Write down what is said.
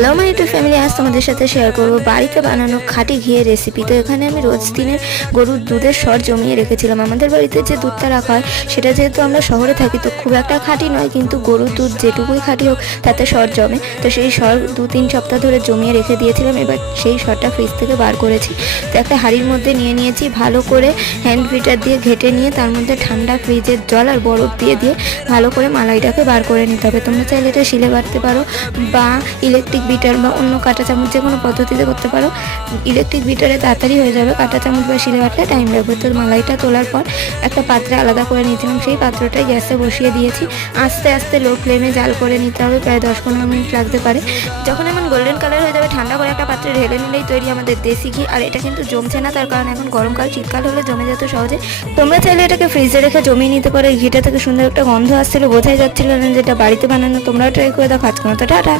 Hello my YouTube family, আজ তোমাদের সাথে শেয়ার করবো বাড়িতে বানানো খাঁটি ঘিয়ের রেসিপি। তো এখানে আমি রোজ দিনের গরুর দুধের সর জমিয়ে রেখেছিলাম। আমাদের বাড়িতে যে দুধটা রাখা হয় সেটা যেহেতু আমরা শহরে থাকি তো খুব একটা খাঁটি নয়, কিন্তু গরুর দুধ যেটুকুই খাঁটি হোক তাতে সর জমে। তো সেই সর 2-3 সপ্তাহ ধরে জমিয়ে রেখে দিয়েছিলাম। এবার সেই সরটা ফ্রিজ থেকে বার করেছি। তো একটা হাঁড়ির মধ্যে নিয়ে নিয়েছি, ভালো করে হ্যান্ড বিটার দিয়ে ঘেটে নিয়ে তার মধ্যে ঠান্ডা ফ্রিজের জল আর বরফ দিয়ে ভালো করে মালাইটাকে বার করে নিতে হবে। তোমরা চাইলে এটা শিলে বাটতে পারো বা ইলেকট্রিক বিটার বা অন্য কাঁটা চামচ যে কোনো পদ্ধতিতে করতে পারো। ইলেকট্রিক বিটারে তাড়াতাড়ি হয়ে যাবে, কাঁটা চামচ বা শিলে বাটলে টাইম লাগবে। তো মালাইটা তোলার পর একটা পাত্রে আলাদা করে নিয়েছিলাম, সেই পাত্রটাই গ্যাসে বসিয়ে দিয়েছি। আস্তে আস্তে লো ফ্লেমে জাল করে নিতে হবে, প্রায় 10-15 মিনিট লাগতে পারে। যখন এমন গোল্ডেন কালার হয়ে যাবে ঠান্ডা করে একটা পাত্রে ঢেলে নিলেই তৈরি আমাদের দেশি ঘি। আর এটা কিন্তু জমছে না, তার কারণ এখন গরমকাল, শীতকাল হলে জমে যেত সহজে। তোমরা চাইলে এটাকে ফ্রিজে রেখে জমিয়ে নিতে পারো। এই ঘিটা থেকে সুন্দর একটা গন্ধ আসছিল, বোঝাই যাচ্ছিল না যেটা বাড়িতে বানানো। তোমরাও ট্রাই করে দেখো। আজকের মতো টাটা।